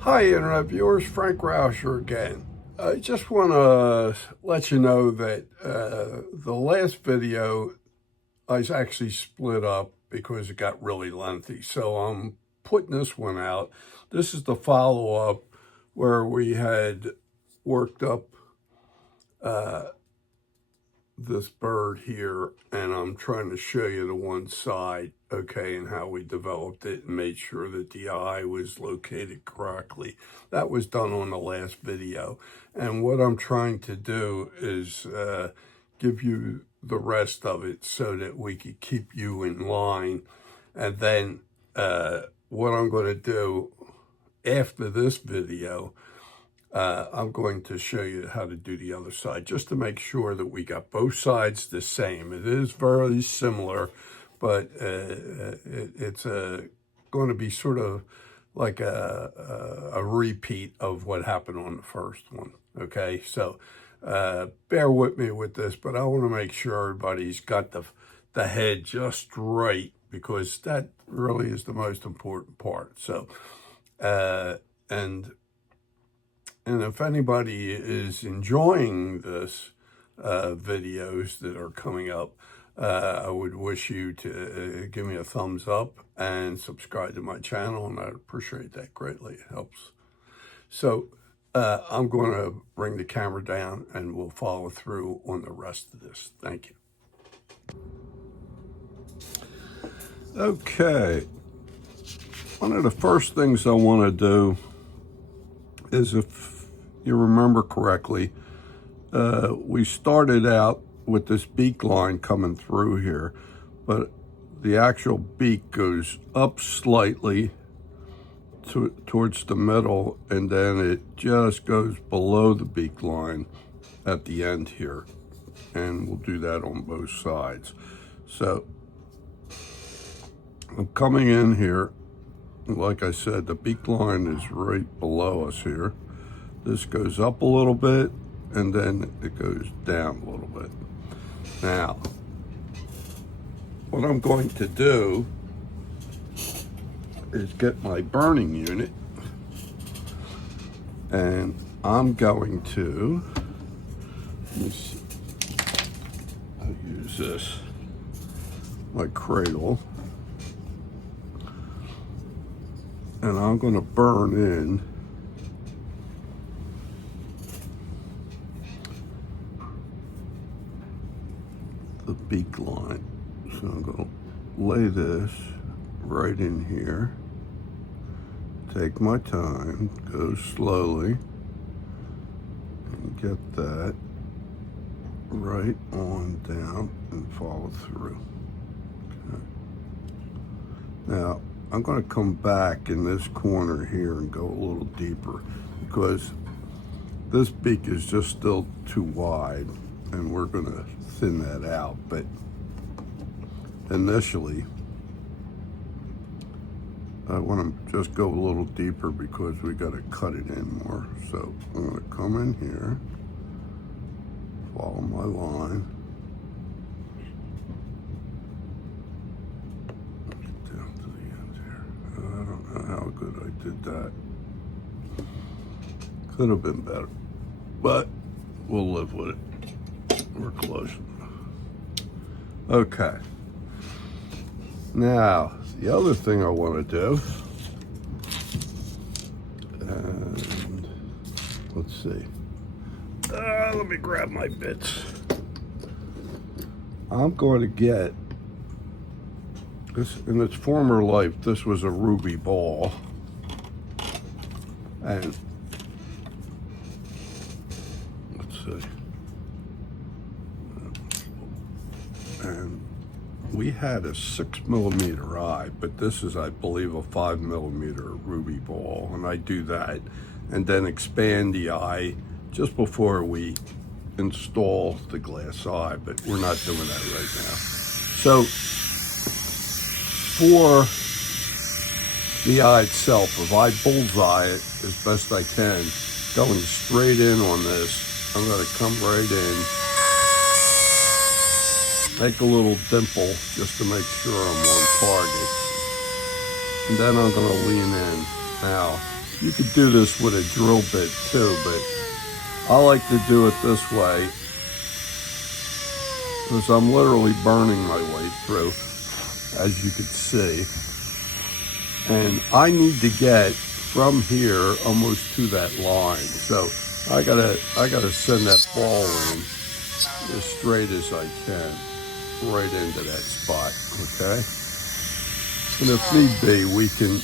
Hi, Internet viewers. Frank Rauscher again. I just want to let you know that the last video I actually split up because it got really lengthy. So I'm putting this one out. This is the follow-up where we had worked up this bird here, and I'm trying to show you the one side, okay, and how we developed it and made sure that the eye was located correctly. That was done on the last video. And what I'm trying to do is give you the rest of it so that we could keep you in line. And then what I'm going to do after this video, I'm going to show you how to do the other side, just to make sure that we got both sides the same. It is very similar, but it's going to be sort of like a repeat of what happened on the first one, okay? So bear with me with this, but I want to make sure everybody's got the head just right, because that really is the most important part. So, and if anybody is enjoying this videos that are coming up, I would wish you to give me a thumbs up and subscribe to my channel, and I'd appreciate that greatly. It helps. So I'm going to bring the camera down and we'll follow through on the rest of this. Thank you. Okay. One of the first things I want to do is, if you remember correctly, we started out with this beak line coming through here, but the actual beak goes up slightly towards the middle, and then it just goes below the beak line at the end here. And we'll do that on both sides. So I'm coming in here. Like I said, the beak line is right below us here. This goes up a little bit, and then it goes down a little bit. Now, what I'm going to do is get my burning unit, and I'm going to, let me see, I'll use this, my cradle, and I'm going to burn in the beak line. So I'm going to lay this right in here, take my time, go slowly, and get that right on down and follow through. Okay. Now, I'm going to come back in this corner here and go a little deeper, because this beak is just still too wide, and we're going to thin that out. But initially, I want to just go a little deeper because we got to cut it in more. So I'm going to come in here, follow my line, down to the end here. I don't know how good I did that. Could have been better, but we'll live with it. We're close. Okay. Now, the other thing I want to do, and let's see. Let me grab my bits. I'm going to get this. In its former life, this was a ruby ball, and let's see. And we had a 6mm eye, but this is, I believe, a 5mm ruby ball, and I do that and then expand the eye just before we install the glass eye, but we're not doing that right now. So for the eye itself, if I bullseye it as best I can, going straight in on this, I'm going to come right in, make a little dimple just to make sure I'm on target, and then I'm going to lean in. Now, You could do this with a drill bit too, but I like to do it this way because I'm literally burning my way through, as you can see. And I need to get from here almost to that line. So I gotta send that ball in as straight as I can, right into that spot, okay? And if need be, we can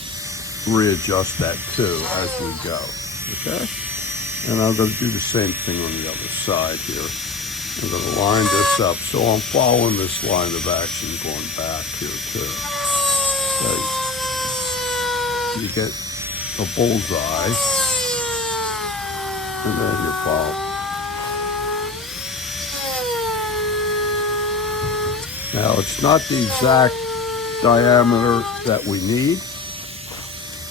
readjust that too as we go, okay? And I'm gonna do the same thing on the other side here. I'm gonna line this up. So I'm following this line of action going back here too. So you get a bullseye, and then you follow. Now it's not the exact diameter that we need,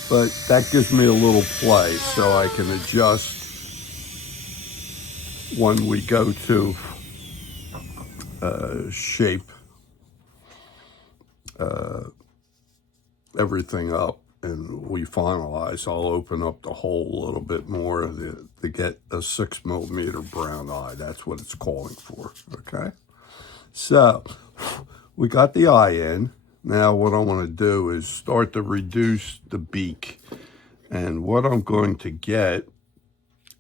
but that gives me a little play so I can adjust when we go to shape everything up and we finalize. I'll open up the hole a little bit more to get a 6mm brown eye. That's what it's calling for, okay? So we got the eye in. Now what I want to do is start to reduce the beak. And what I'm going to get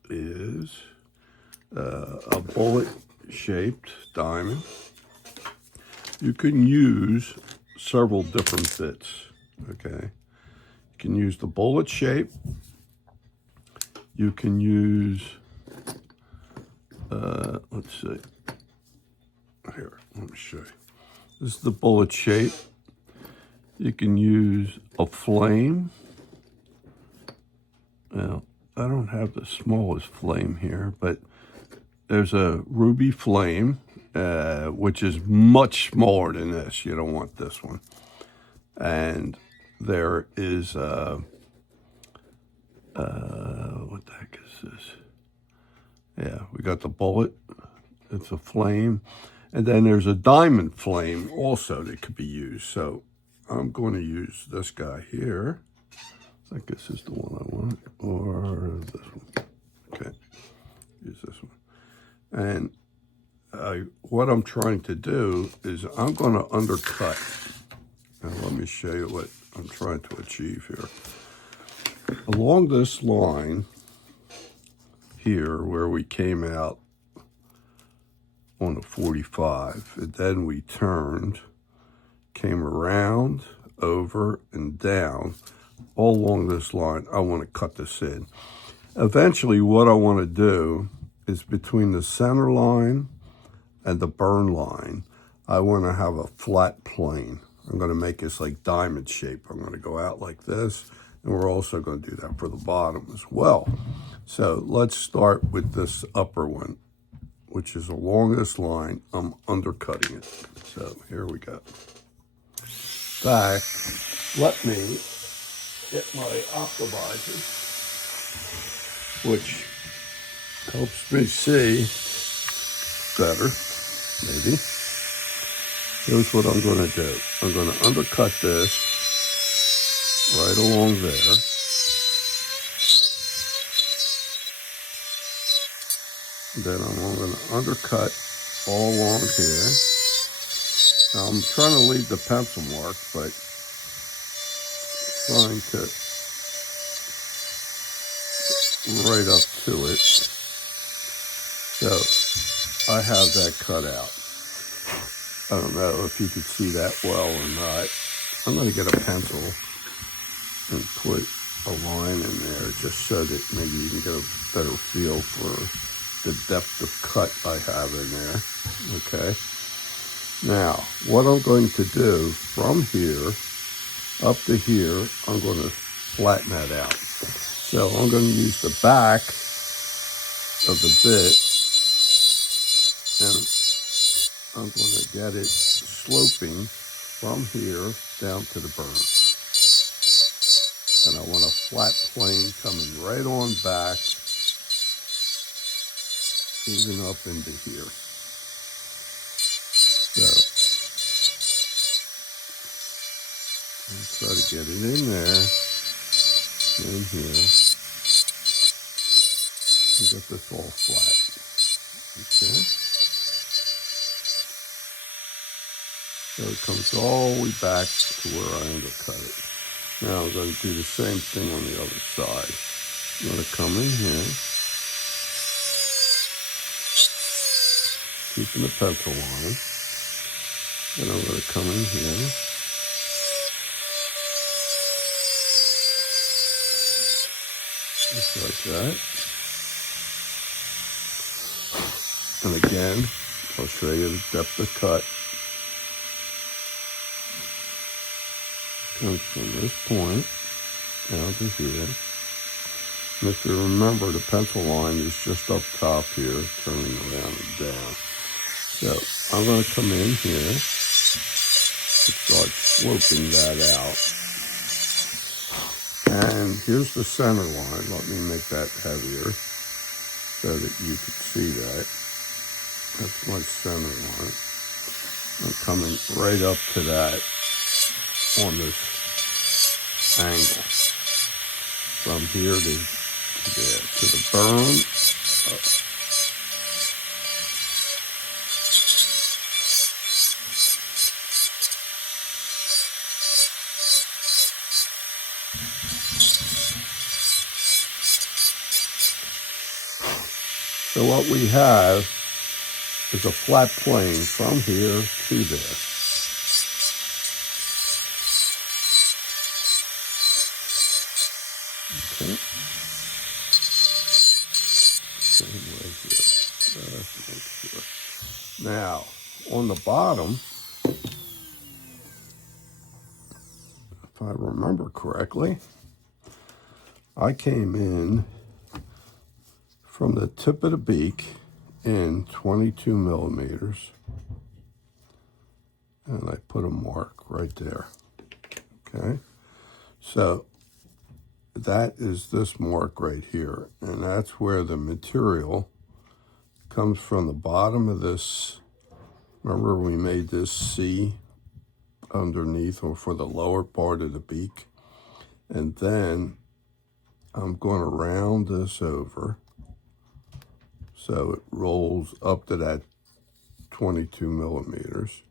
is a bullet-shaped diamond. You can use several different bits, okay? You can use the bullet shape. You can use, let's see. Here, let me show you. This is the bullet shape. You can use a flame. Now, I don't have the smallest flame here, but there's a ruby flame, which is much smaller than this. You don't want this one. And there is what the heck is this? Yeah, we got the bullet. It's a flame. And then there's a diamond flame also that could be used. So I'm going to use this guy here. I guess this is the one I want, or this one. Okay, use this one. And what I'm trying to do is I'm going to undercut. And let me show you what I'm trying to achieve here. Along this line here where we came out on a 45, and then we turned, came around, over, and down, all along this line. I want to cut this in. Eventually, what I want to do is between the center line and the burn line, I want to have a flat plane. I'm going to make this like diamond shape. I'm going to go out like this, and we're also going to do that for the bottom as well. So let's start with this upper one, which is along this line. I'm undercutting it. So here we go. Back, let me get my optimizer, which helps me see better, maybe. Here's what I'm going to do. I'm going to undercut this right along there. Then I'm going to undercut all along here. Now I'm trying to leave the pencil mark, but trying to right up to it. So I have that cut out. I don't know if you could see that well or not. I'm going to get a pencil and put a line in there just so that maybe you can get a better feel for the depth of cut I have in there. Okay. Now, what I'm going to do from here up to here, I'm going to flatten that out. So I'm going to use the back of the bit, and I'm going to get it sloping from here down to the burn. And I want a flat plane coming right on back, even up into here. So I'll try to get it in there, in here. and get this all flat. Okay. So it comes all the way back to where I undercut it. Now I'm going to do the same thing on the other side. I'm going to come in here, keeping the pencil line. Then I'm going to come in here, just like that. And again, I'll show you the depth of cut. Comes from this point down to here. And if you remember, the pencil line is just up top here, turning around and down. So I'm going to come in here and start sloping that out. And here's the center line. Let me make that heavier so that you can see that. That's my center line. I'm coming right up to that on this angle. From here to there, to the burn. So what we have is a flat plane from here to there. Okay. Same way here. Make sure. Now, on the bottom, if I remember correctly, I came in from the tip of the beak in 22 millimeters, and I put a mark right there. Okay, so that is this mark right here, and that's where the material comes from the bottom of this. Remember, we made this C underneath, or for the lower part of the beak, and then I'm going to round this over so it rolls up to that 22 millimeters.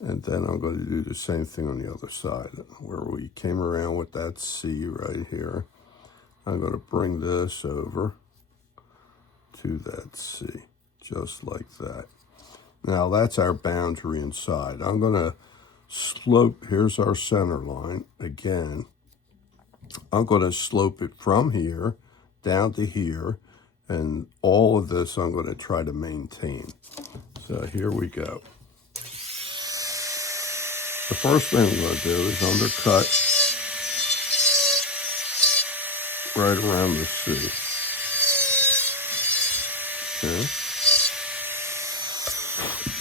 And then I'm going to do the same thing on the other side, where we came around with that C right here. I'm going to bring this over to that C, just like that. Now that's our boundary inside. I'm going to slope, here's our center line. Again, I'm going to slope it from here down to here, and all of this I'm going to try to maintain. So here we go. The first thing I'm going to do is undercut right around the C. Okay.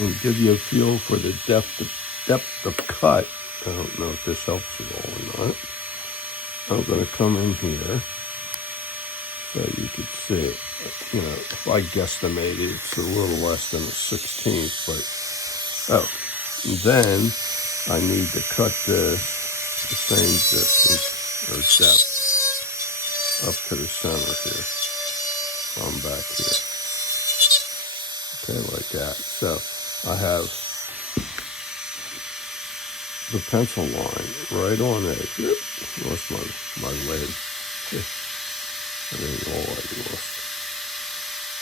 And give you a feel for the depth of cut. I don't know if this helps at all or not. I'm going to come in here so you can see it. You know, if I guesstimated, it's a little less than a 16th, but, oh, and then I need to cut this the same distance or depth up to the center here from back here. Okay, like that. So I have the pencil line right on edge. Yep, lost my lid. That ain't all I lost.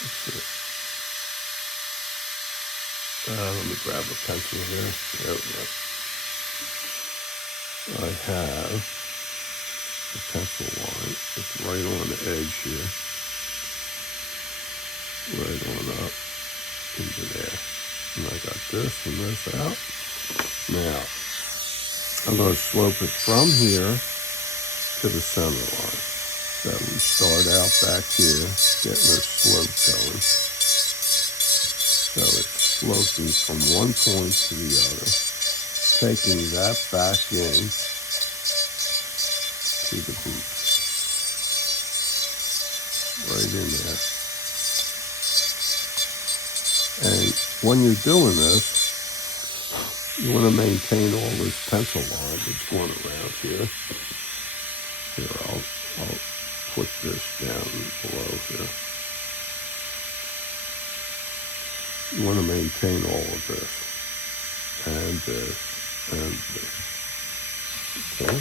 Let's see. Let me grab a pencil here. There we go. I have the pencil line. It's right on the edge here. Right on up into there. And I got this and this out. Now, I'm going to slope it from here to the center line. So we start out back here, getting our slope going. So it's sloping from one point to the other, taking that back in to the beak. Right in there. And when you're doing this, you want to maintain all this pencil line that's going around here. Here, I'll put this down below here. You want to maintain all of this, and this, and this, okay?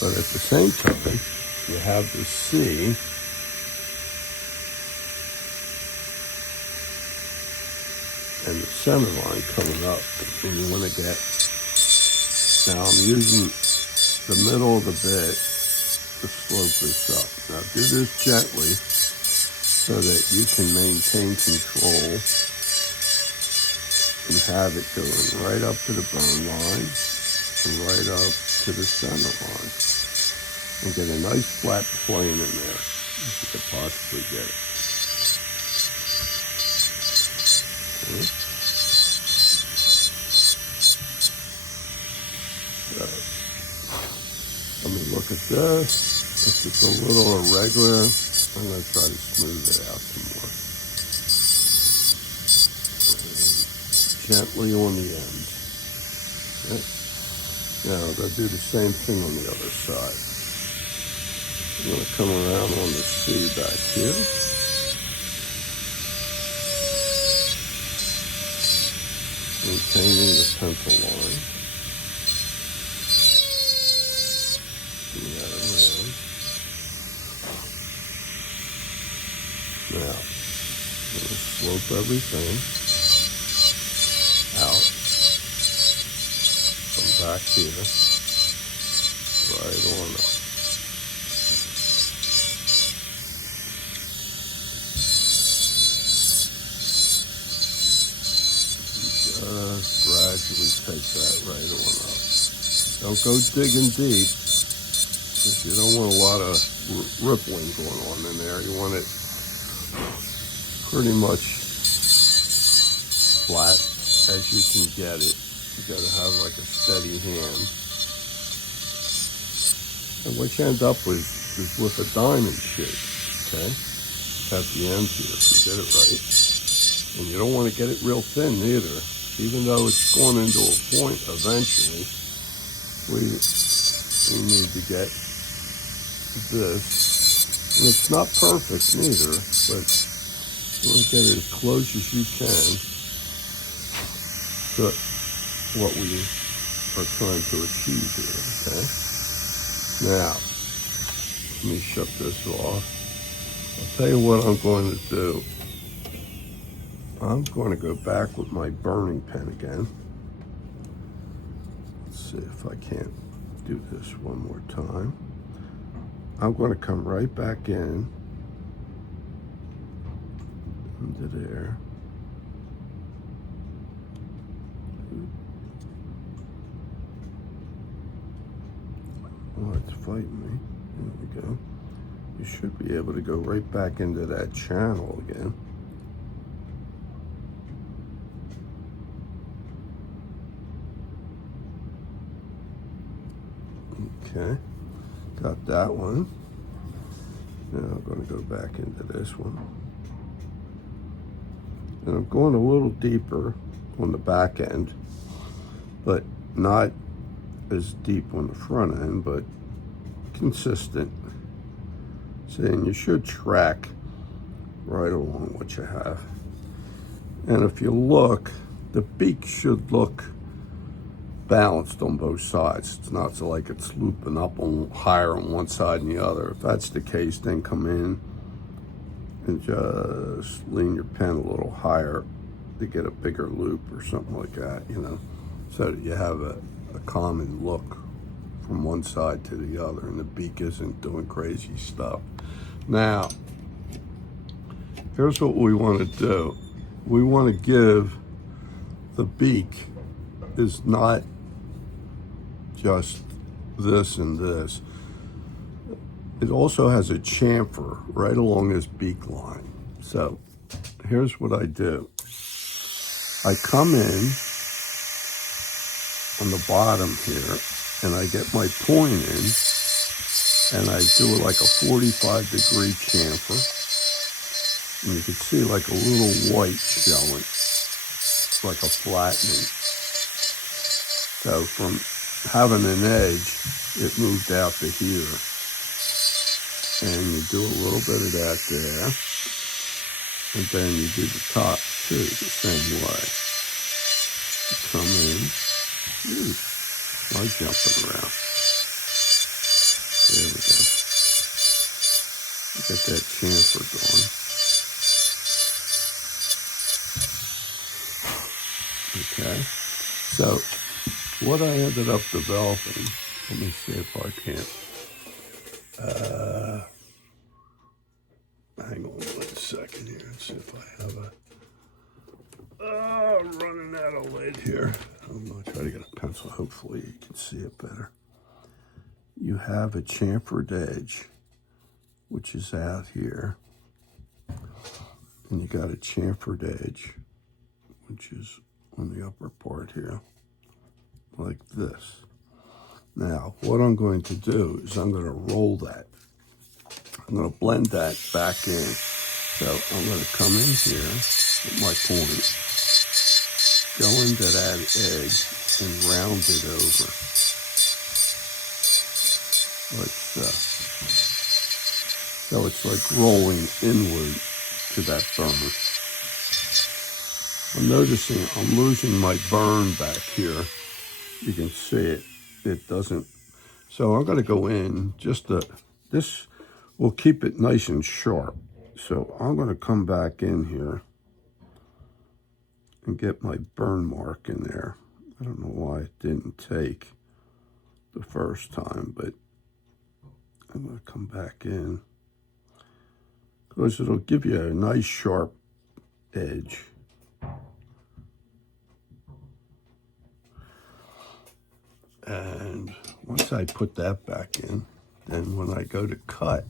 But at the same time, you have the C, and the center line coming up, and you want to get, now I'm using the middle of the bit to slope this up. Now do this gently so that you can maintain control and have it going right up to the burn line and right up to the center line. And get a nice flat plane in there if you could possibly get it. Okay. So, let me look at this. If it's a little irregular, I'm going to try to smooth it out some more. And gently on the end. Okay. Now, they'll do the same thing on the other side. I'm going to come around on the C back here. Maintaining the pencil line. Bring that around. Now, I'm going to slope everything out. Come back here. Right on up. Gradually take that right on up. Don't go digging deep, because you don't want a lot of rippling going on in there. You want it pretty much flat as you can get it. You got to have like a steady hand. And what you end up with is with a diamond shape, okay? At the end here, if you get it right. And you don't want to get it real thin either. Even though it's going into a point eventually, we need to get this. And it's not perfect neither, but you want to get it as close as you can to what we are trying to achieve here, okay? Now, let me shut this off. I'll tell you what I'm going to do. I'm going to go back with my burning pen again. Let's see if I can't do this one more time. I'm going to come right back in into there. Oh, it's fighting me. There we go. You should be able to go right back into that channel again. Okay, got that one. Now I'm going to go back into this one. And I'm going a little deeper on the back end, but not as deep on the front end, but consistent. See, and you should track right along what you have. And if you look, the beak should look balanced on both sides. It's not so like it's looping up on higher on one side and the other. If that's the case, then come in and just lean your pen a little higher to get a bigger loop or something like that, you know, so that you have a common look from one side to the other and the beak isn't doing crazy stuff. Now, here's what we want to do. We want to give the beak is not just this and this. It also has a chamfer right along this beak line. So here's what I do. I come in on the bottom here and I get my point in and I do it like a 45-degree chamfer. And you can see like a little white showing, like a flattening. So from having an edge, it moved out to here. And you do a little bit of that there. And then you do the top too, the same way. You come in. Ooh, I'm jumping around. There we go. Get that chamfer going. Okay. So what I ended up developing, let me see if I can. Hang on 1 second here and see if I have a. I'm running out of lid here. I'm going to try to get a pencil. Hopefully you can see it better. You have a chamfered edge, which is out here. And you got a chamfered edge, which is on the upper part here, like this. Now, what I'm going to do is I'm going to roll that. I'm going to blend that back in. So I'm going to come in here with my point, go into that edge and round it over, like so. So it's like rolling inward to that burn. I'm noticing I'm losing my burn back here. You can see it. It doesn't. So I'm going to go in just this will keep it nice and sharp. So I'm going to come back in here and get my burn mark in there. I don't know why it didn't take the first time, but I'm going to come back in because it'll give you a nice sharp edge. And once I put that back in, then when I go to cut,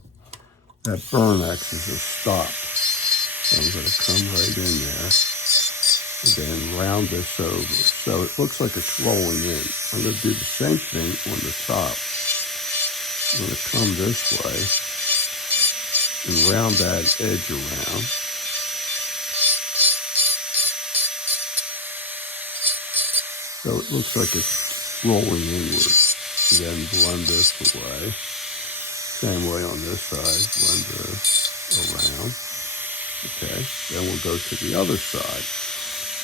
that burn acts as a stop. So I'm going to come right in there and then round this over. So it looks like it's rolling in. I'm going to do the same thing on the top. I'm going to come this way and round that edge around. So it looks like it's rolling inward. Then blend this away. Same way on this side, blend this around. Okay, then we'll go to the other side.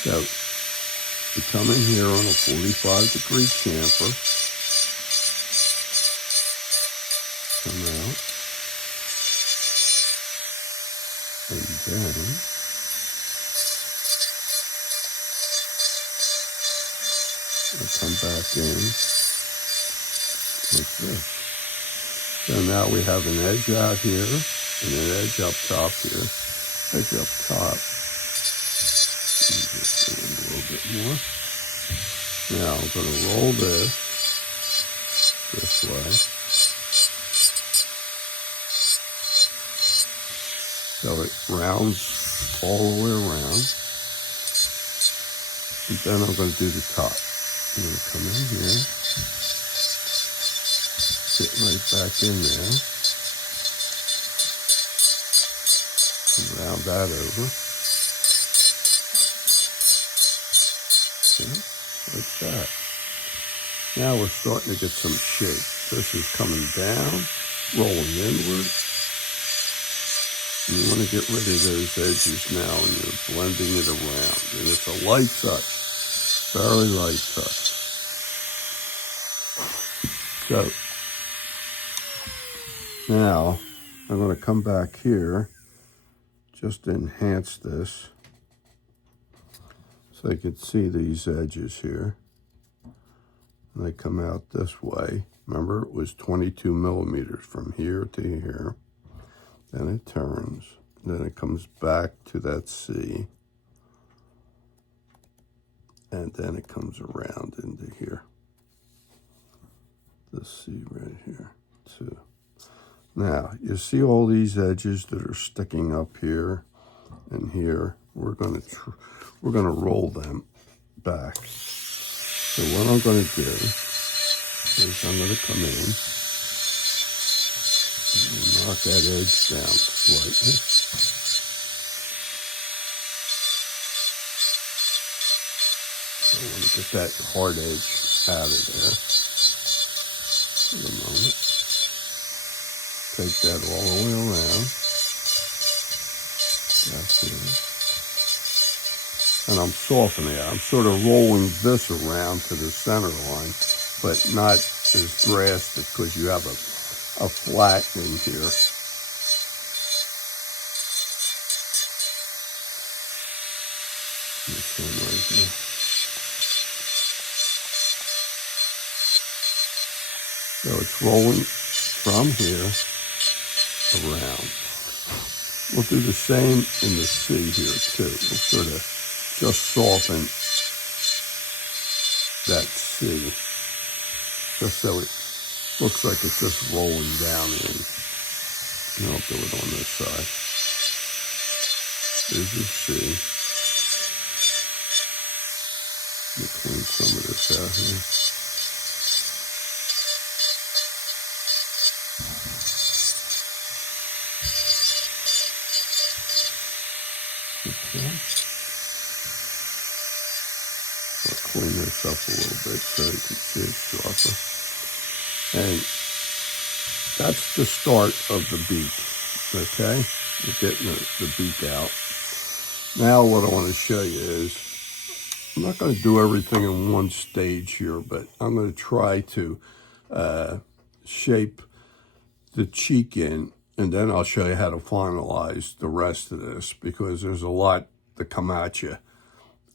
So we come in here on a 45-degree chamfer. Come out. And then I come back in like this. So now we have an edge out here and an edge up top here. Edge up top. Just a little bit more. Now I'm going to roll this way. So it rounds all the way around. And then I'm going to do the top. I'm going to come in here. Sit right back in there and round that over. Okay, like that. Now we're starting to get some shape. This is coming down, rolling inward. And you want to get rid of those edges now, and you're blending it around. And it's a light touch, very light touch. So now, I'm going to come back here, just to enhance this, so you can see these edges here. And they come out this way. Remember, it was 22 millimeters from here to here. Then it turns, then it comes back to that C. And then it comes around into here. This C right here, too. Now, you see all these edges that are sticking up here and here? We're going to roll them back. So what I'm going to do is I'm going to come in and knock that edge down slightly. So I want to get that hard edge out of there for the moment. take that all the way around. That's it. And I'm softening it. I'm sort of rolling this around to the center line, but not as drastic because you have a flat in here. This one right here. So it's rolling from here around. We'll do the same in the C here too. We'll sort of just soften that C, just so it looks like it's just rolling down in. And I'll do it on this side. There's your C. Let me clean some of this out here. Okay. I'll clean this up a little bit so you can see it's sharper. And that's the start of the beak, okay? We're getting the beak out. Now what I want to show you is, I'm not going to do everything in one stage here, but I'm going to try to shape the cheek in, and then I'll show you how to finalize the rest of this, because there's a lot to come at you.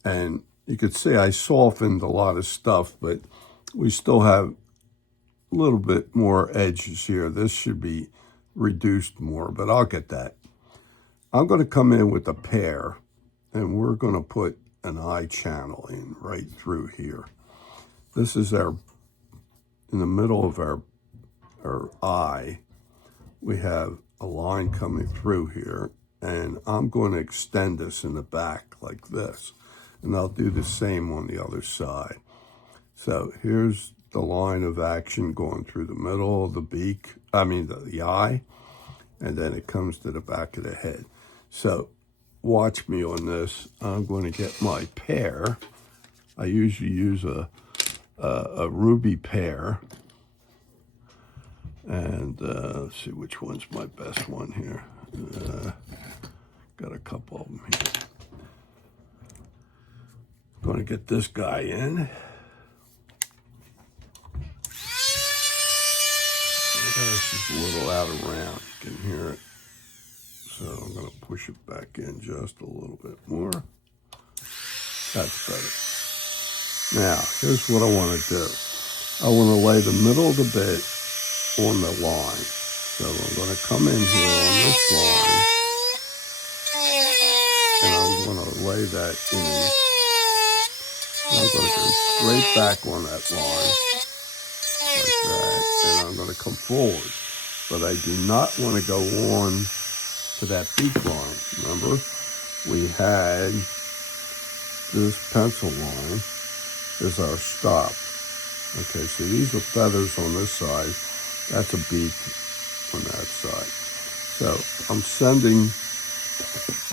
And you can see I softened a lot of stuff, but we still have a little bit more edges here. This should be reduced more, but I'll get that. I'm going to come in with a pear, and we're going to put an eye channel in right through here. This is in the middle of our eye. We have a line coming through here, and I'm going to extend this in the back like this, and I'll do the same on the other side. So here's the line of action going through the middle of the beak, the eye, and then it comes to the back of the head. So watch me on this. I'm going to get my pear. I usually use a ruby pear. And let's see which one's my best one here. Got a couple of them here. Going to get this guy in. This is a little out of round. You can hear it. So I'm going to push it back in just a little bit more. That's better. Now, here's what I want to do. I want to lay the middle of the bit on the line. So I'm going to come in here on this line, and I'm going to lay that in. And I'm going to go straight back on that line, like that, and I'm going to come forward. But I do not want to go on to that beak line. Remember, we had this pencil line is our stop. Okay, so these are feathers on this side. That's a beak on that side. So I'm sending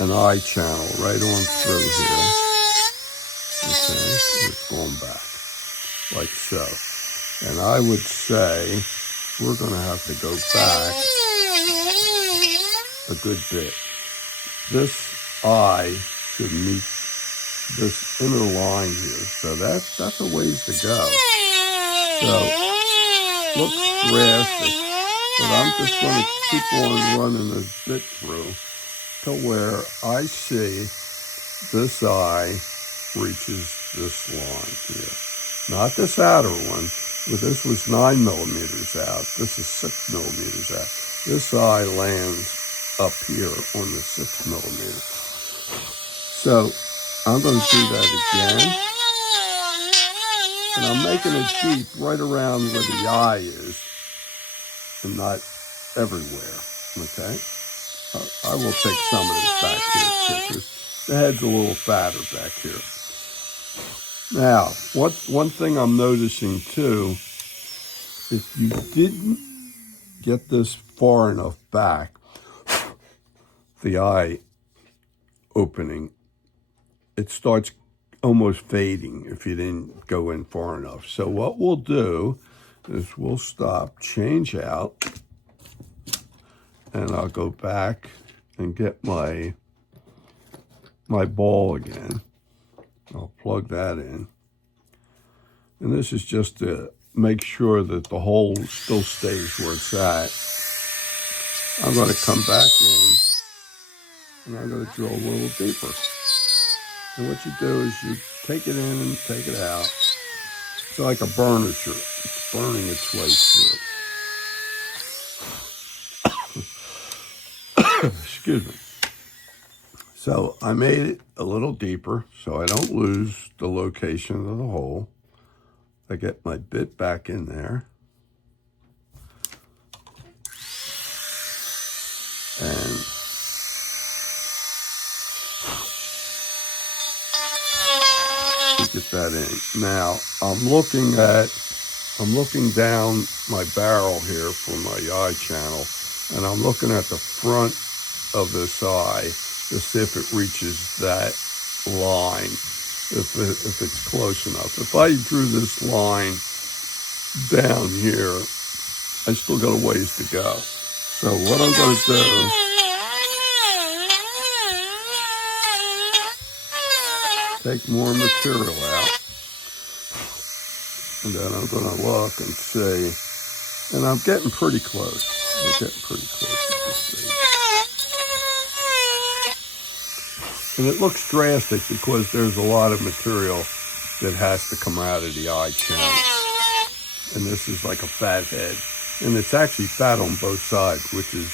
an eye channel right on through here. Okay, it's going back like so. And I would say we're going to have to go back a good bit. This eye should meet this inner line here. So that's a ways to go. So looks drastic, but I'm just going to keep on running this bit through to where I see this eye reaches this line here. Not this outer one, but this was 9 millimeters out. This is 6 millimeters out. This eye lands up here on the 6 millimeter. So I'm going to do that again. And I'm making it deep right around where the eye is and not everywhere, okay? I will take some of this back here too, because the head's a little fatter back here. Now, one thing I'm noticing too, if you didn't get this far enough back, the eye opening, it starts almost fading if you didn't go in far enough. So what we'll do is we'll stop, change out, and I'll go back and get my ball again. I'll plug that in. And this is just to make sure that the hole still stays where it's at. I'm going to come back in and I'm going to drill a little deeper. And what you do is you take it in and take it out. It's like a burnisher. It's burning its way through. Excuse me. So I made it a little deeper so I don't lose the location of the hole. I get my bit back in there. And get that in. Now I'm looking down my barrel here for my eye channel, and I'm looking at the front of this eye to see if it reaches that line, if it's close enough. If I drew this line down here, I still got a ways to go. So what I'm going to do, take more material out, and then I'm going to look and see, and I'm getting pretty close. I'm getting pretty close at this stage. And it looks drastic because there's a lot of material that has to come out of the eye channel. And this is like a fat head. And it's actually fat on both sides, which is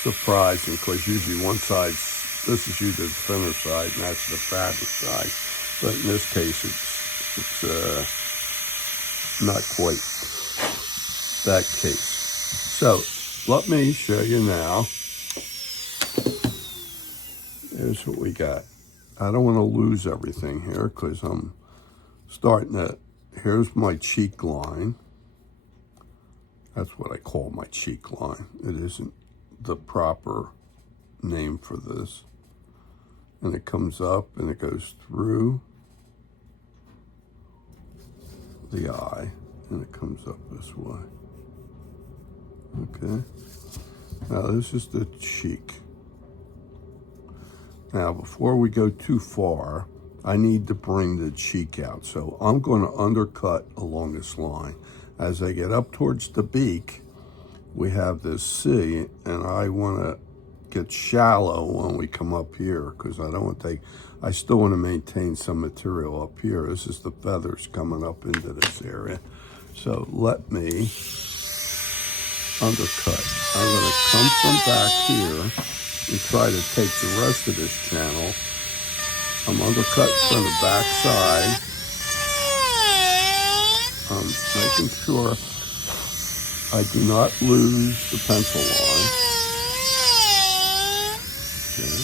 surprising because usually one side's, this is usually the thinner side and that's the fatter side. But in this case, it's not quite that case. So let me show you now. Here's what we got. I don't want to lose everything here because I'm starting to, here's my cheek line. That's what I call my cheek line. It isn't the proper name for this. And it comes up and it goes through the eye and it comes up this way. Okay. Now this is the cheek. Now, before we go too far, I need to bring the cheek out. So I'm going to undercut along this line. As I get up towards the beak, we have this C, and I want to get shallow when we come up here because I don't want to take, I still want to maintain some material up here. This is the feathers coming up into this area. So let me undercut. I'm going to come from back here and try to take the rest of this channel. I'm undercutting from the back side. I'm making sure I do not lose the pencil line. Okay.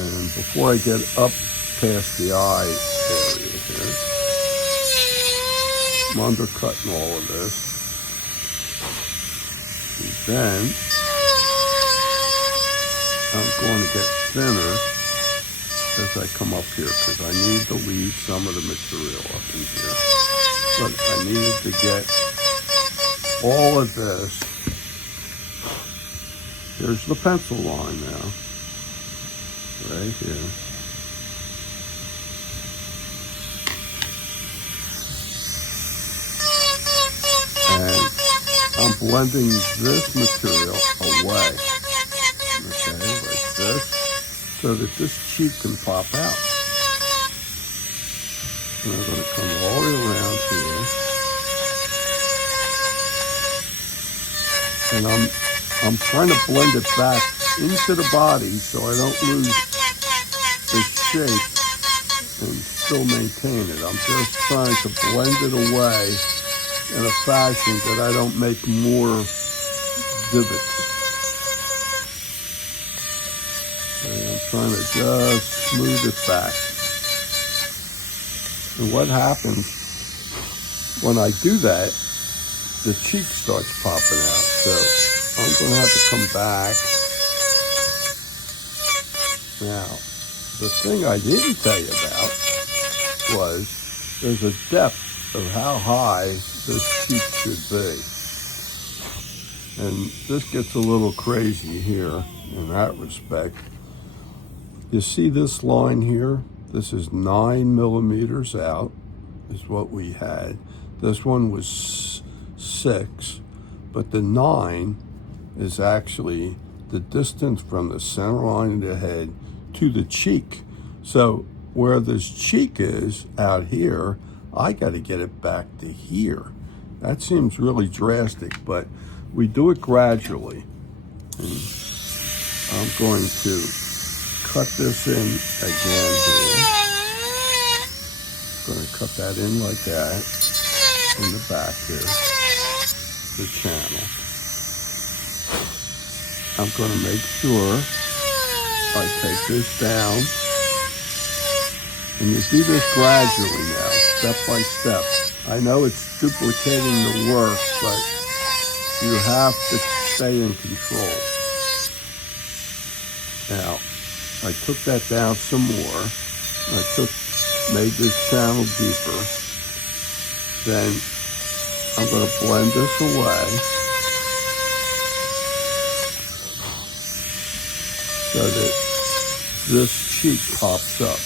And before I get up past the eye area here, I'm undercutting all of this. And then I'm going to get thinner as I come up here because I need to leave some of the material up in here. But I need to get all of this. Here's the pencil line now, right here. And I'm blending this material away, okay, like this, so that this cheek can pop out. And I'm going to come all the way around here. And I'm trying to blend it back into the body so I don't lose the shape and still maintain it. I'm just trying to blend it away in a fashion that I don't make more divots. And I'm trying to just smooth it back. And what happens when I do that, the cheek starts popping out. So I'm going to have to come back. Now, the thing I didn't tell you about was there's a depth of how high this cheek should be. And this gets a little crazy here in that respect. You see this line here? This is 9 millimeters out, is what we had. This one was 6, but the 9 is actually the distance from the center line of the head to the cheek. So where this cheek is out here, I got to get it back to here. That seems really drastic, but we do it gradually. And I'm going to cut this in again here. I'm going to cut that in like that in the back here, the channel. I'm going to make sure I take this down. And you do this gradually now, step by step. I know it's duplicating the work, but you have to stay in control. Now, I took that down some more. Made this channel deeper. Then I'm going to blend this away so that this cheek pops up.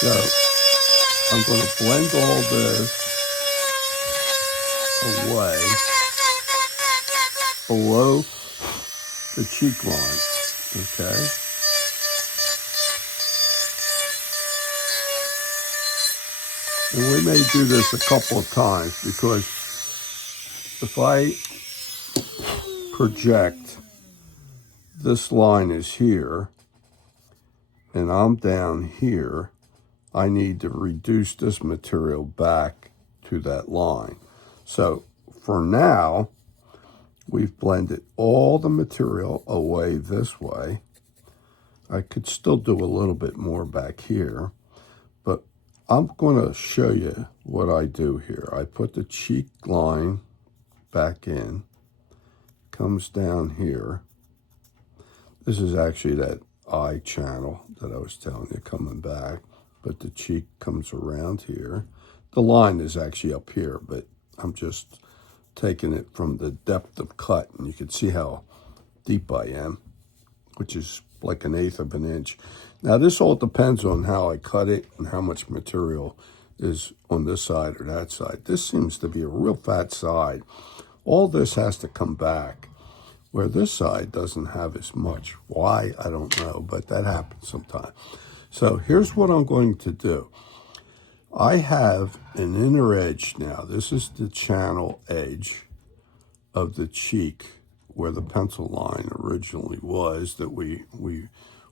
So I'm going to blend all this away below the cheek line, okay? And we may do this a couple of times because if I project, this line is here and I'm down here, I need to reduce this material back to that line. So for now, we've blended all the material away this way. I could still do a little bit more back here, but I'm going to show you what I do here. I put the cheek line back in, comes down here. This is actually that eye channel that I was telling you coming back, but the cheek comes around here. The line is actually up here, but I'm just taking it from the depth of cut, and you can see how deep I am, which is like 1/8 of an inch. Now this all depends on how I cut it and how much material is on this side or that side. This seems to be a real fat side. All this has to come back, where this side doesn't have as much. Why, I don't know, but that happens sometimes. So here's what I'm going to do. I have an inner edge now. This is the channel edge of the cheek where the pencil line originally was, that we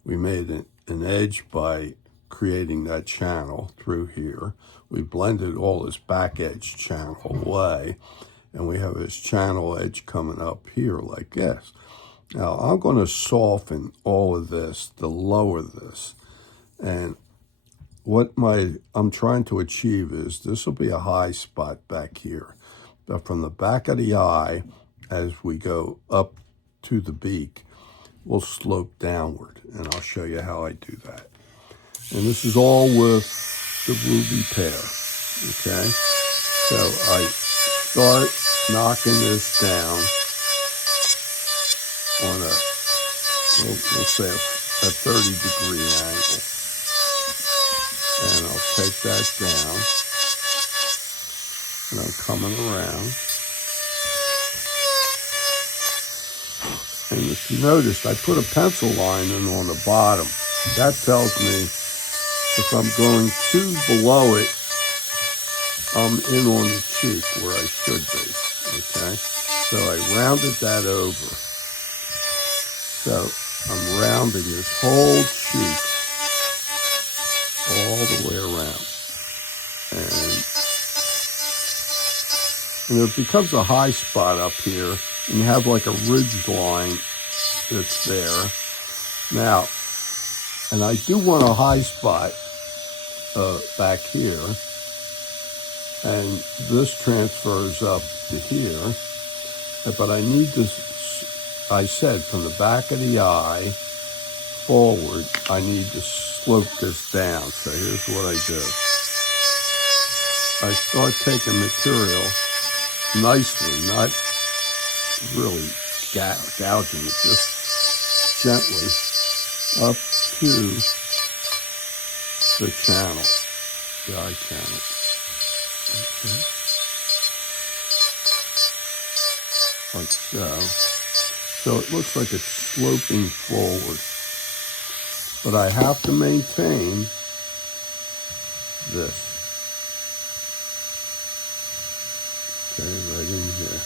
made an edge by creating that channel through here. We blended all this back edge channel away, and we have this channel edge coming up here like this. Now I'm going to soften all of this to lower this, and what I'm trying to achieve is this will be a high spot back here, but from the back of the eye, as we go up to the beak, will slope downward, and I'll show you how I do that. And this is all with the ruby pear, okay? So I start knocking this down on we'll say a 30-degree angle. And I'll take that down, and I'm coming around. And if you noticed, I put a pencil line in on the bottom. That tells me if I'm going too below it, I'm in on the cheek where I should be, okay? So I rounded that over. So I'm rounding this whole cheek all the way around. And it becomes a high spot up here, and you have like a ridge line that's there. Now, and I do want a high spot back here, and this transfers up to here, but I need this, I said, from the back of the eye forward, I need to slope this down. So here's what I do. I start taking material nicely, not really gouging it, just gently up to the channel, the eye channel. Okay. Like so. So it looks like it's sloping forward. But I have to maintain this. Okay, right in here.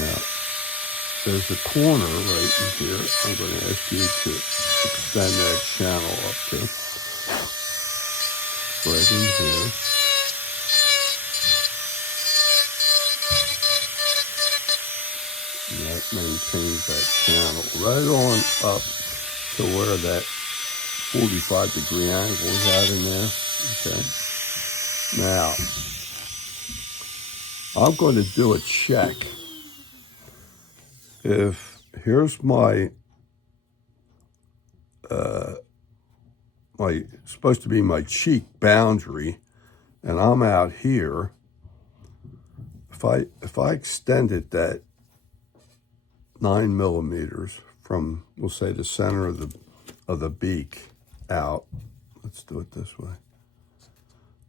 Now, there's a corner right in here. I'm going to ask you to extend that channel up to. Right in here. And that maintains that channel right on up to where that 45-degree angle is out in there. Okay. Now, I'm going to do a check. If here's my supposed to be my cheek boundary, and I'm out here. If I extended that 9 millimeters from, we'll say, the center of the beak out. Let's do it this way.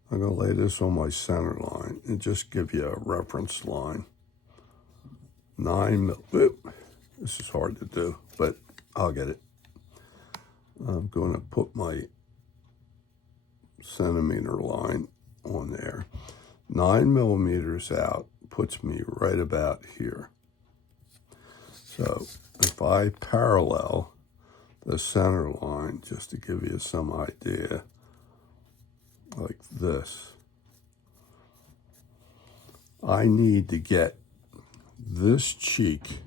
I'm going to lay this on my center line and just give you a reference line. 9 mil. This is hard to do, but I'll get it. I'm going to put my centimeter line on there. 9 millimeters out puts me right about here. So if I parallel the center line, just to give you some idea, like this, I need to get this cheek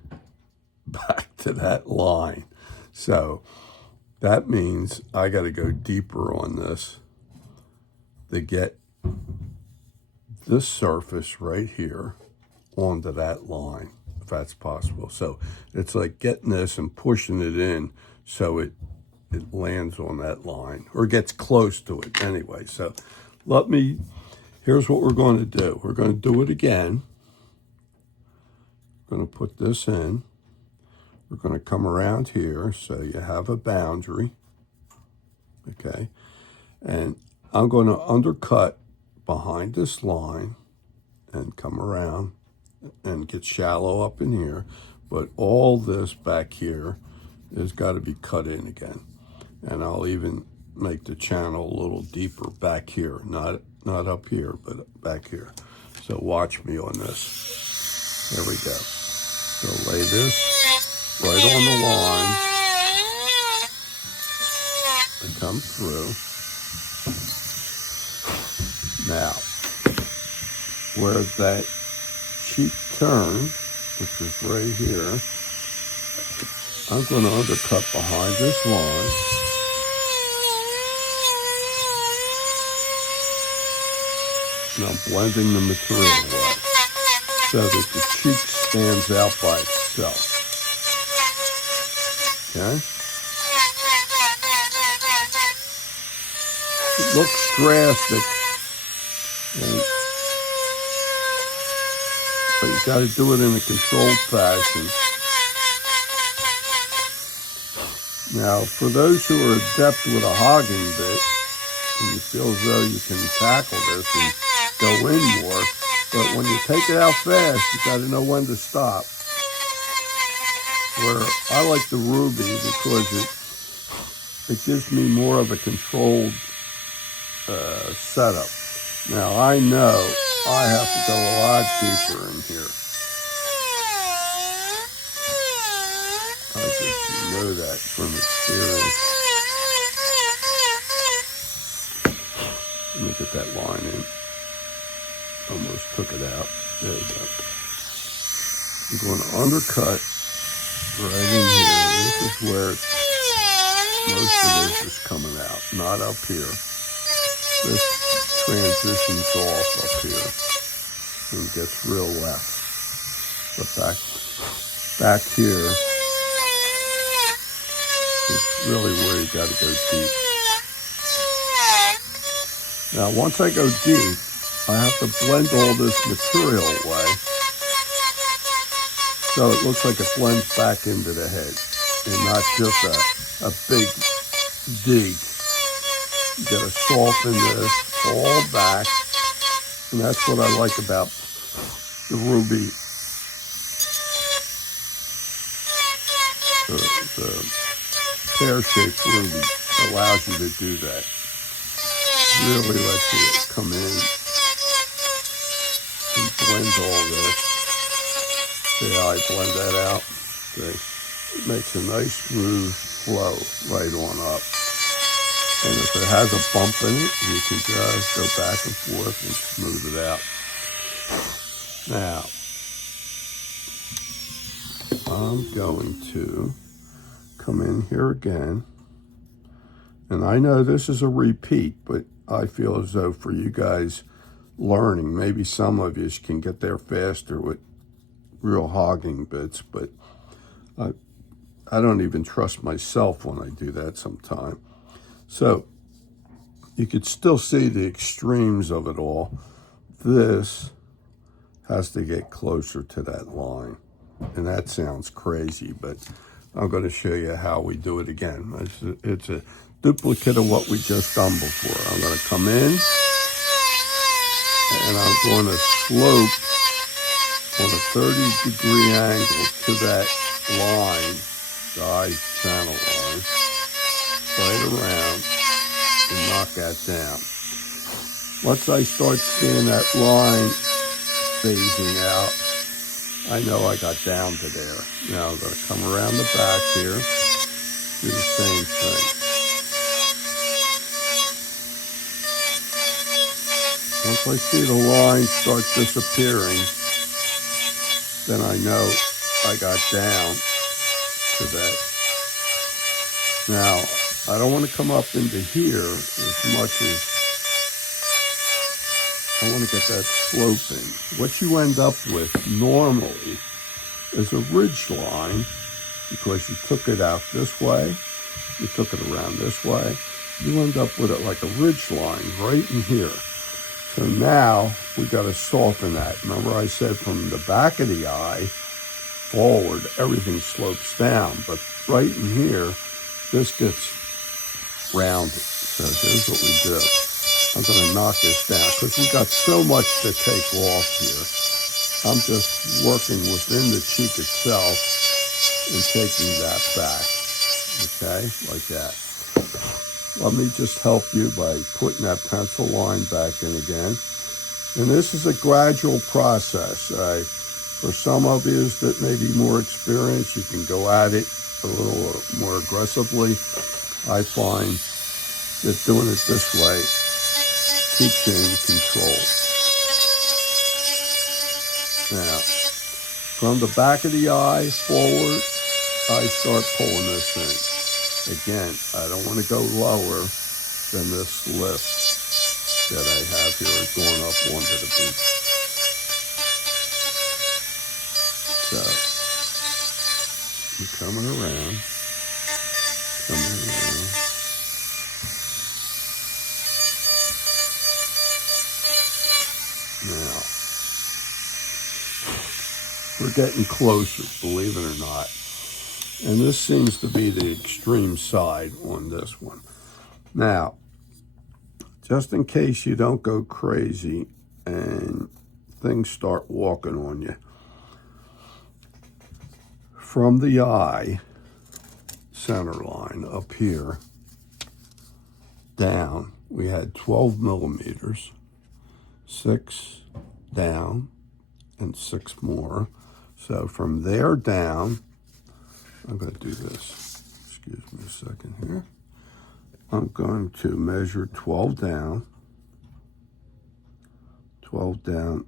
back to that line. So that means I got to go deeper on this to get this surface right here onto that line, if that's possible. So it's like getting this and pushing it in so it lands on that line, or gets close to it anyway. So here's what we're going to do. We're going to do it again. We're going to put this in. We're going to come around here so you have a boundary, okay? And I'm going to undercut behind this line and come around and get shallow up in here, but all this back here has got to be cut in again. And I'll even make the channel a little deeper back here, not up here, but back here. So watch me on this. There we go. So lay this right on the line and come through. Now, where that cheek turn, which is right here, I'm going to undercut behind this line. And I'm blending the material away so that the cheek stands out by itself. Okay? It looks drastic, but you got to do it in a controlled fashion. Now, for those who are adept with a hogging bit, and you feel as though you can tackle this and go in more, but when you take it out fast, you got to know when to stop. Where I like the ruby because it gives me more of a controlled setup. Now, I know I have to go a lot deeper in here. I just know that from experience. Let me get that line in. Almost took it out. There we go. I'm going to undercut right in here. This is where most of this is coming out, not up here. This transitions off up here and gets real left. But back here, is really where you got to go deep. Now, once I go deep, I have to blend all this material away so it looks like it blends back into the head and not just a big dig. You got to soften this all back, and that's what I like about the ruby, the pear-shaped ruby allows you to do that. Really lets you come in and blend all this. See how I blend that out? See? It makes a nice smooth flow right on up. And if it has a bump in it, you can just go back and forth and smooth it out. Now, I'm going to come in here again. And I know this is a repeat, but I feel as though for you guys learning, maybe some of you can get there faster with real hogging bits, but I don't even trust myself when I do that sometimes. So you could still see the extremes of it all. This has to get closer to that line. And that sounds crazy, but I'm going to show you how we do it again. It's a duplicate of what we just done before. I'm going to come in and I'm going to slope on a 30-degree angle to that line, the eye channel line, right around and knock that down. Once I start seeing that line phasing out, I know I got down to there. Now I'm going to come around the back here, do the same thing. Once I see the line start disappearing, then I know I got down to that. Now, I don't want to come up into here as much as I want to get that sloping. What you end up with normally is a ridge line because you took it out this way, you took it around this way, you end up with it like a ridge line right in here. So now we got to soften that. Remember I said from the back of the eye forward, everything slopes down, but right in here, this gets rounded. So here's what we do. I'm going to knock this down because we got so much to take off here. I'm just working within the cheek itself and taking that back. Okay, like that. Let me just help you by putting that pencil line back in again. And this is a gradual process. For some of you that may be more experienced, you can go at it a little more aggressively. I find that doing it this way keeps you in control. Now, from the back of the eye forward, I start pulling this in. Again, I don't want to go lower than this lift that I have here going up onto the beak. So, you're coming around. Now, we're getting closer, believe it or not. And this seems to be the extreme side on this one. Now, just in case you don't go crazy and things start walking on you, from the eye center line up here down, we had 12 millimeters, 6 down and 6 more. So from there down, I'm going to do this. Excuse me a second here. I'm going to measure 12 down. 12 down.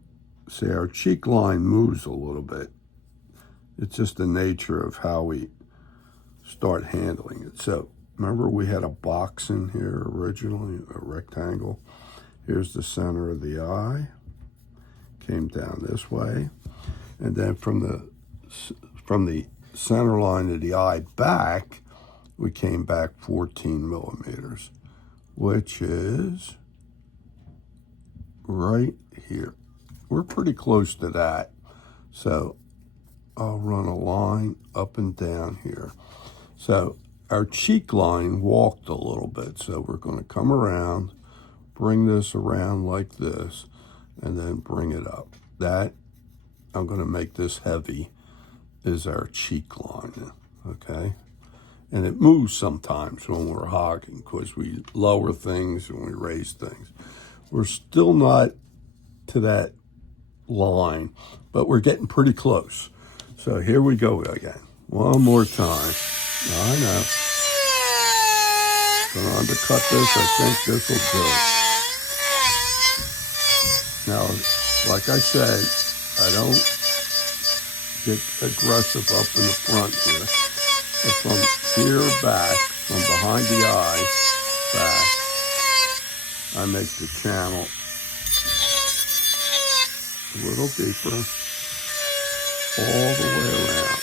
See, our cheek line moves a little bit. It's just the nature of how we start handling it. So, remember we had a box in here originally, a rectangle. Here's the center of the eye. Came down this way. And then from the center line of the eye back, we came back 14 millimeters, which is right here. We're pretty close to that. So I'll run a line up and down here. So our cheek line walked a little bit. So we're going to come around, bring this around like this, and then bring it up. That, I'm going to make this heavy, is our cheek line, okay? And it moves sometimes when we're hogging because we lower things and we raise things. We're still not to that line, but we're getting pretty close. So here we go again. One more time. I know. Gonna undercut this. I think this will do it. Now, like I said, I don't get aggressive up in the front here. But from here back, from behind the eye back, I make the channel a little deeper all the way around.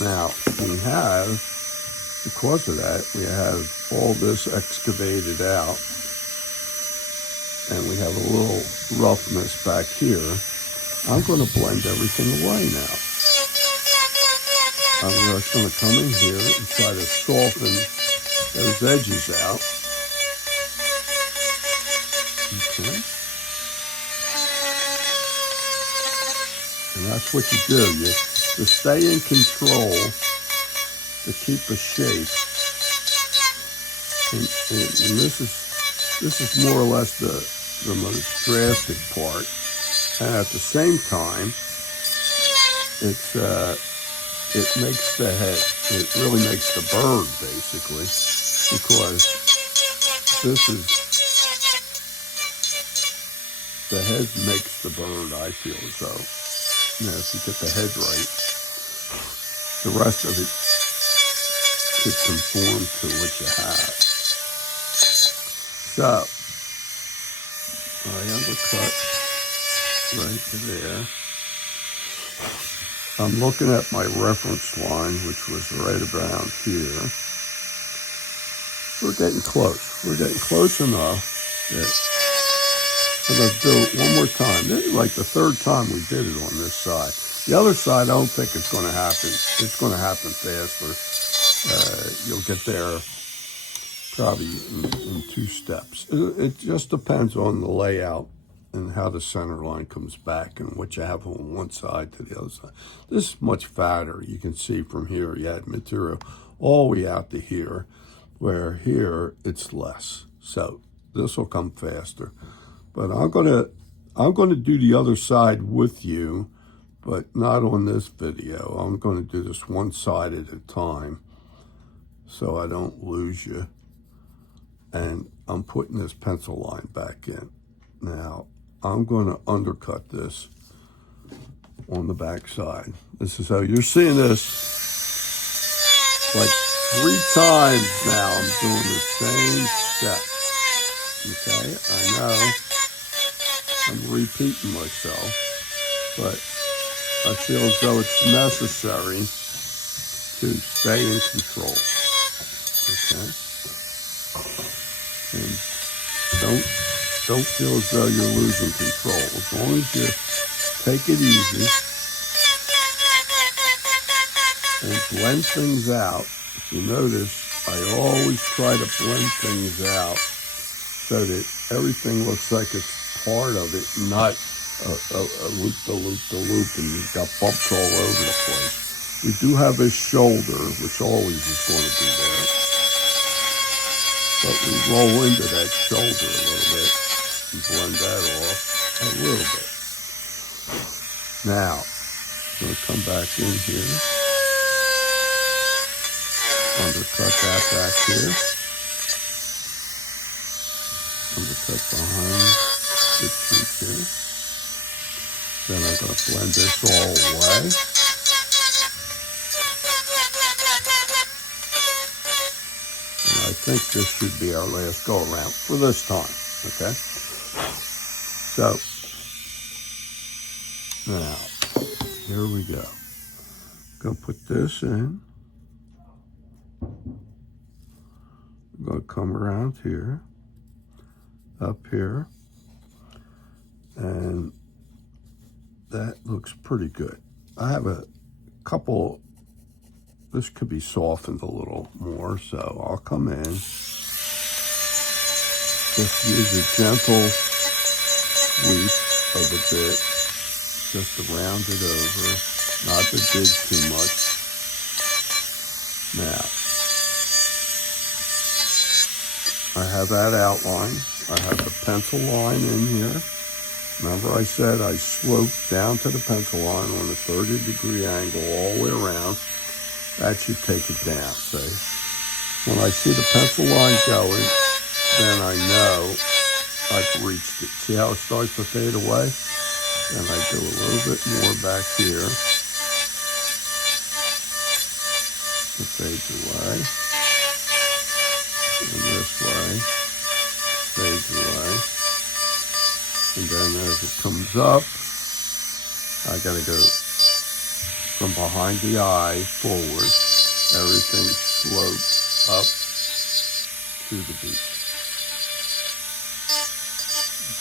Now, we have, because of that, we have all this excavated out, and we have a little roughness back here. I'm going to blend everything away now. I'm just going to come in here and try to soften those edges out. Okay. And that's what you do. To stay in control, to keep a shape. And this is more or less the most drastic part. And at the same time, it makes the head, it really makes the bird basically, because this is, the head makes the bird, I feel as though. You know, if you get the head right, the rest of it could conform to what you have. So, I undercut right to there. I'm looking at my reference line, which was right around here. We're getting close. We're getting close enough that I'm going to do it one more time. This is like the third time we did it on this side. The other side, I don't think it's going to happen. It's going to happen faster. You'll get there probably in 2 steps. It just depends on the layout and how the center line comes back and what you have on one side to the other side. This is much fatter. You can see from here, you had material all the way out to here, where here it's less. So this will come faster. But I'm gonna do the other side with you, but not on this video. I'm gonna do this one side at a time so I don't lose you. And I'm putting this pencil line back in. Now, I'm gonna undercut this on the back side. This is how you're seeing this like 3 times now. I'm doing the same step. Okay, I know I'm repeating myself, but I feel as though it's necessary to stay in control. Okay, and don't feel as though you're losing control. As long as you take it easy and blend things out. If you notice, I always try to blend things out so that everything looks like it's part of it, not a loop-de-loop-de-loop, and you've got bumps all over the place. We do have a shoulder, which always is going to be there, but we roll into that shoulder a little bit and blend that off a little bit. Now, I'm going to come back in here, undercut that back here, undercut behind the cheek here. Then I'm going to blend this all away. And I think this should be our last go around for this time, okay? So, now, here we go. I'm going to put this in. going to come around here, up here, and that looks pretty good. I have a couple, this could be softened a little more, so I'll come in, just use a gentle sweep of the bit, just to round it over, not to dig too much. Now, I have that outline. I have the pencil line in here. Remember I said I sloped down to the pencil line on a 30-degree angle all the way around. That should take it down, see? When I see the pencil line going, then I know I've reached it. See how it starts to fade away? And I do a little bit more back here. It fades away. And this way, fades away. And then as it comes up, I gotta go from behind the eye forward. Everything slopes up to the beak.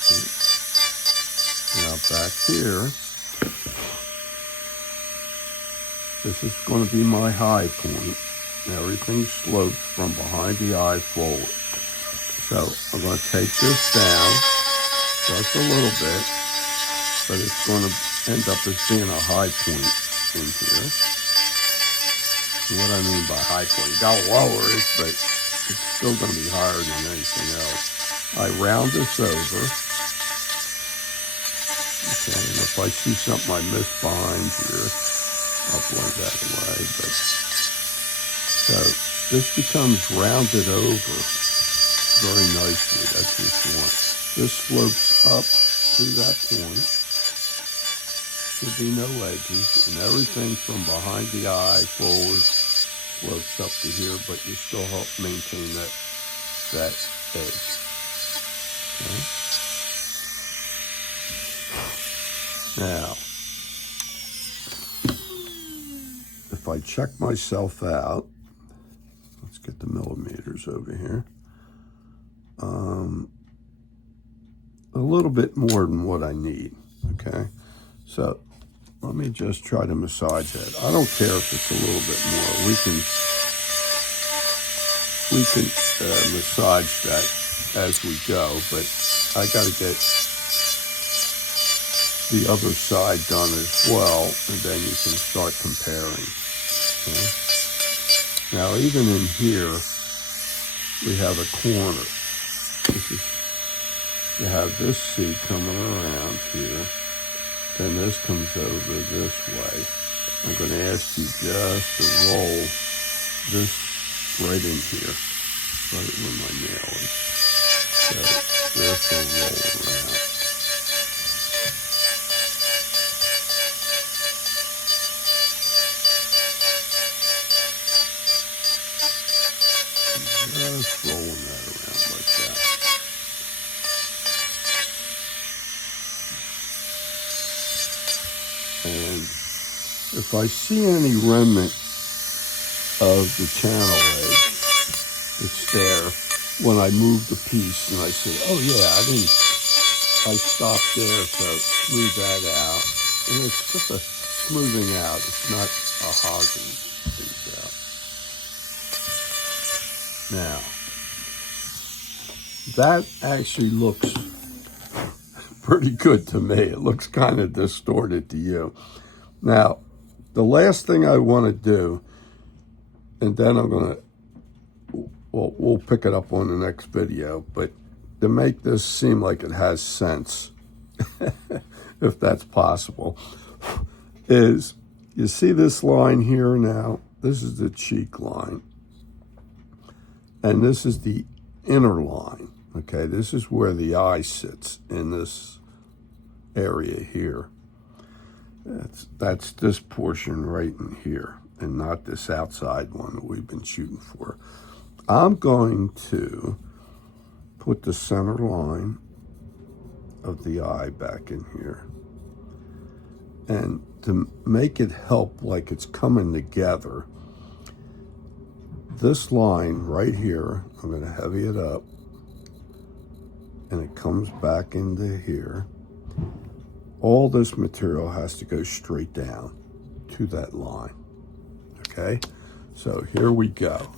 Okay. Now back here, this is going to be my high point. Everything slopes from behind the eye forward. So I'm going to take this down just a little bit, but it's going to end up as being a high point in here. And what I mean by high point, you got to lower it, but it's still going to be higher than anything else. I round this over. Okay, and if I see something I missed behind here, I'll blend that away. But so this becomes rounded over very nicely. That's what you want. This slopes up to that point. Should be no edges, and everything from behind the eye forward slopes up to here, but you still help maintain that edge. Okay. Now, if I check myself out, let's get the millimeters over here. A little bit more than what I need, okay? So let me just try to massage that. I don't care if it's a little bit more. We can massage that as we go, but I got to get the other side done as well, and then you can start comparing. Okay? Now, even in here, we have a corner. You have this C coming around here, then this comes over this way. I'm going to ask you just to roll this right in here, right where my nail is. So this will roll around. Just rolling that around like that. And if I see any remnant of the channel edge, it's there when I move the piece and I say, oh yeah, I stopped there, so smooth that out. And it's just a smoothing out. It's not a hogging things out. Now, that actually looks pretty good to me. It looks kind of distorted to you. Now, the last thing I want to do, and then I'm going to, well, we'll pick it up on the next video, but to make this seem like it has sense, if that's possible, is you see this line here now? This is the cheek line. And this is the inner line. Okay, this is where the eye sits in this area here. That's this portion right in here, and not this outside one that we've been shooting for. I'm going to put the center line of the eye back in here. And to make it help like it's coming together, this line right here, I'm going to heavy it up, and it comes back into here. All this material has to go straight down to that line, okay? So here we go.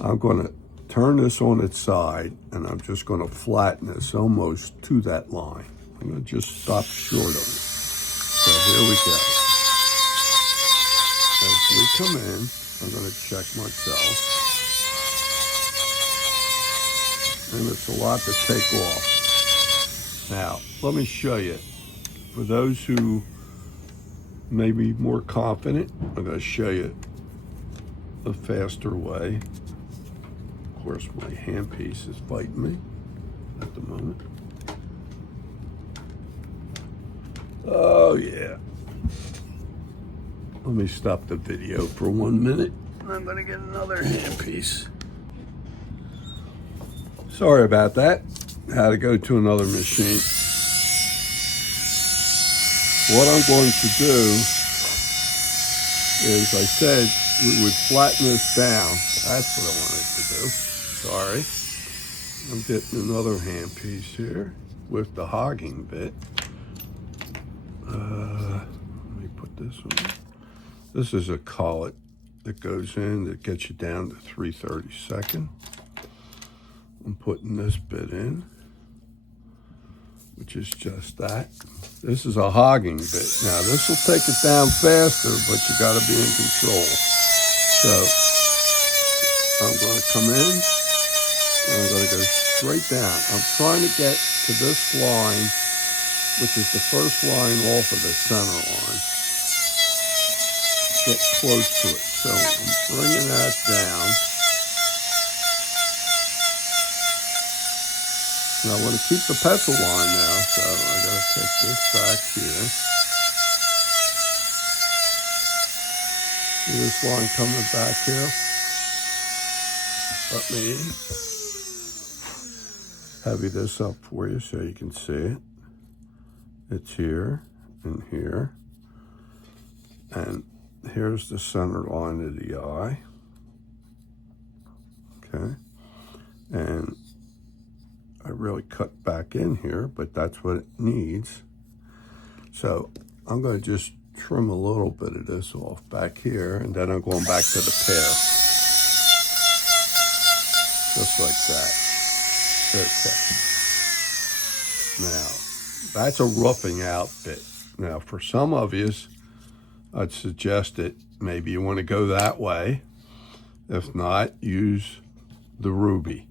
I'm going to turn this on its side, and I'm just going to flatten this almost to that line. I'm going to just stop short of it. So here we go. As we come in, I'm going to check myself. And it's a lot to take off. Now, let me show you. For those who may be more confident, I'm going to show you a faster way. Of course, my handpiece is biting me at the moment. Oh, yeah. Let me stop the video for 1 minute. I'm going to get another handpiece. Sorry about that. Had to go to another machine. What I'm going to do is, I said we would flatten this down. That's what I wanted to do. Sorry. I'm getting another handpiece here with the hogging bit. Let me put this on. This is a collet that goes in that gets you down to 3/32. I'm putting this bit in, which is just that. This is a hogging bit. Now this will take it down faster, but you got to be in control. So I'm going to come in, and I'm going to go straight down. I'm trying to get to this line, which is the first line off of the center line. Get close to it. So I'm bringing that down. Now I want to keep the pencil line now, so I got to take this back here. See this line coming back here? Let me heavy this up for you so you can see it. It's here and here. And here's the center line of the eye. Okay. And I really cut back in here, but that's what it needs. So I'm going to just trim a little bit of this off back here, and then I'm going back to the pear. Just like that. Okay. Now, that's a roughing out bit. Now, for some of you, I'd suggest that maybe you want to go that way. If not, use the ruby.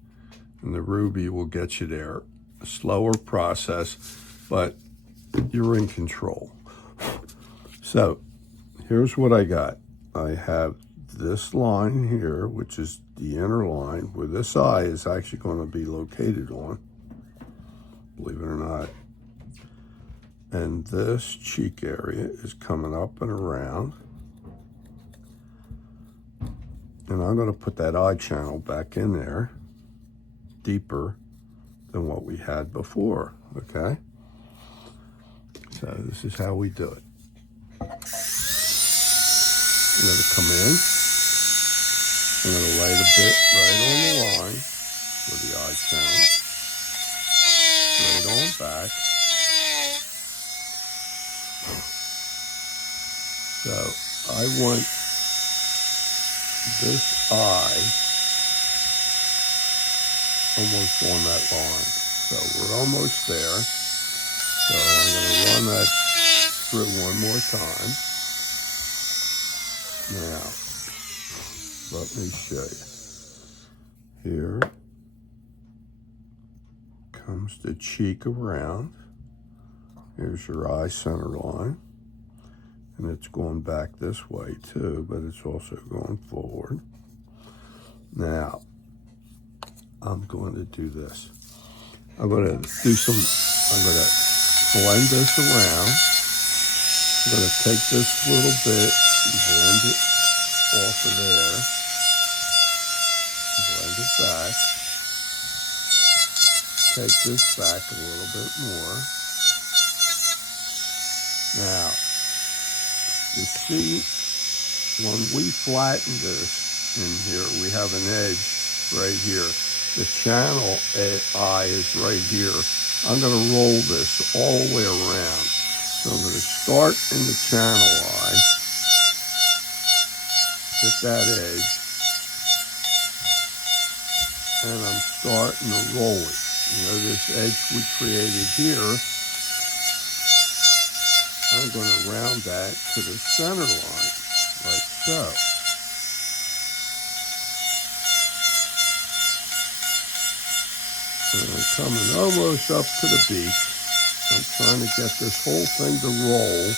And the ruby will get you there. A slower process, but you're in control. So here's what I got. I have this line here, which is the inner line, where this eye is actually going to be located on, believe it or not. And this cheek area is coming up and around. And I'm going to put that eye channel back in there, deeper than what we had before, okay? So this is how we do it. I'm going to come in. I'm going to lay the bit right on the line for the eye channel. Right on back. So I want this eye almost on that line. So we're almost there. So I'm going to run that through one more time. Now, let me show you. Here comes the cheek around. Here's your eye center line. And it's going back this way too, but it's also going forward. Now, I'm going to do this. I'm going to blend this around. I'm going to take this little bit and blend it off of there. Blend it back. Take this back a little bit more. Now, you see, when we flatten this, in here. We have an edge right here. The channel eye is right here. I'm going to roll this all the way around. So I'm going to start in the channel eye, get that edge, and I'm starting to roll it. You know, this edge we created here, I'm going to round that to the center line, like so. And I'm coming almost up to the beak. I'm trying to get this whole thing to roll.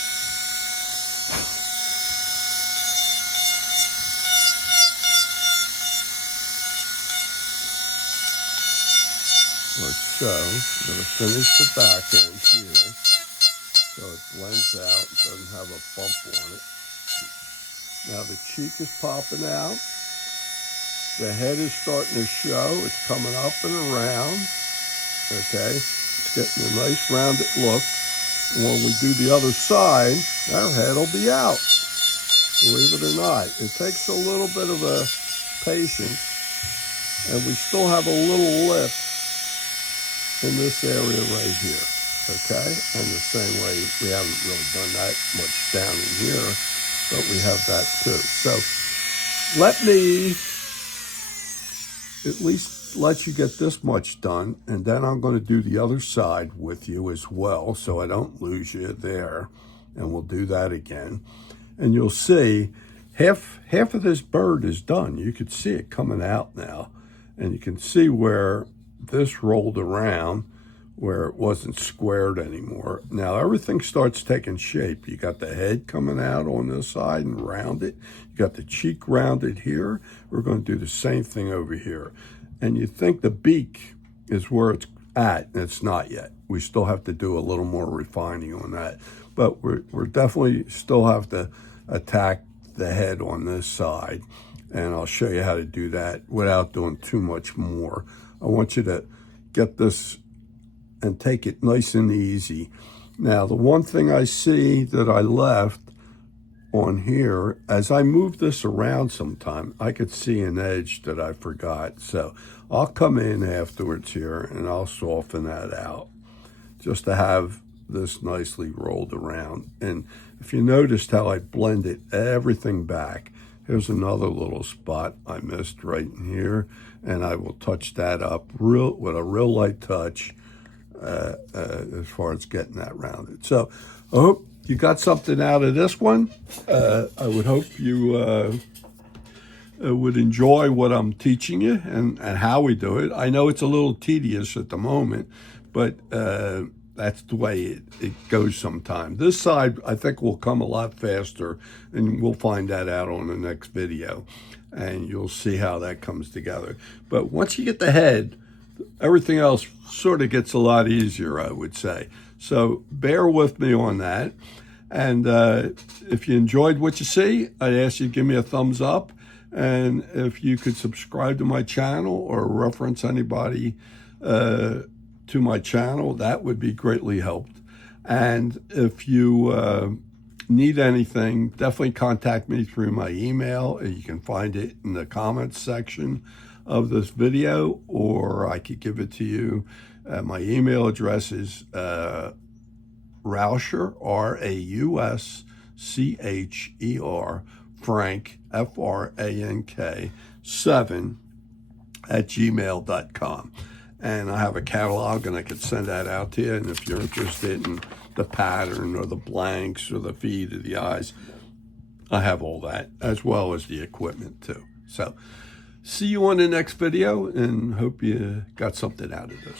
Like so. I'm going to finish the back end here so it blends out and doesn't have a bump on it. Now the cheek is popping out. The head is starting to show. It's coming up and around. Okay. It's getting a nice rounded look. And when we do the other side, our head will be out. Believe it or not. It takes a little bit of a patience. And we still have a little lip in this area right here. Okay? And the same way, we haven't really done that much down in here, but we have that too. So let me at least let you get this much done, and then I'm going to do the other side with you as well, so I don't lose you there, and we'll do that again. And you'll see half of this bird is done. You can see it coming out now, and you can see where this rolled around, where it wasn't squared anymore. Now everything starts taking shape. You got the head coming out on this side and rounded. You got the cheek rounded here. We're going to do the same thing over here. And you think the beak is where it's at, and it's not yet. We still have to do a little more refining on that. But we're definitely still have to attack the head on this side. And I'll show you how to do that without doing too much more. I want you to get this and take it nice and easy. Now, the one thing I see that I left on here, as I move this around sometime, I could see an edge that I forgot. So I'll come in afterwards here and I'll soften that out just to have this nicely rolled around. And if you noticed how I blended everything back, here's another little spot I missed right in here, and I will touch that up with a real light touch as far as getting that rounded. So I hope you got something out of this one. I would hope you would enjoy what I'm teaching you and how we do it. I know it's a little tedious at the moment, but that's the way it goes sometimes. This side, I think, will come a lot faster, and we'll find that out on the next video, and you'll see how that comes together. But once you get the head, everything else sort of gets a lot easier, I would say. So bear with me on that. And if you enjoyed what you see, I'd ask you to give me a thumbs up. And if you could subscribe to my channel or reference anybody to my channel, that would be greatly helped. And if you need anything, definitely contact me through my email. You can find it in the comments section of this video, or I could give it to you. My email address is Rauscher, R-A-U-S-C-H-E-R, Frank, F-R-A-N-K, 7 at gmail.com. And I have a catalog, and I could send that out to you. And if you're interested in the pattern or the blanks or the feed of the eyes, I have all that, as well as the equipment too. So see you on the next video, and hope you got something out of this.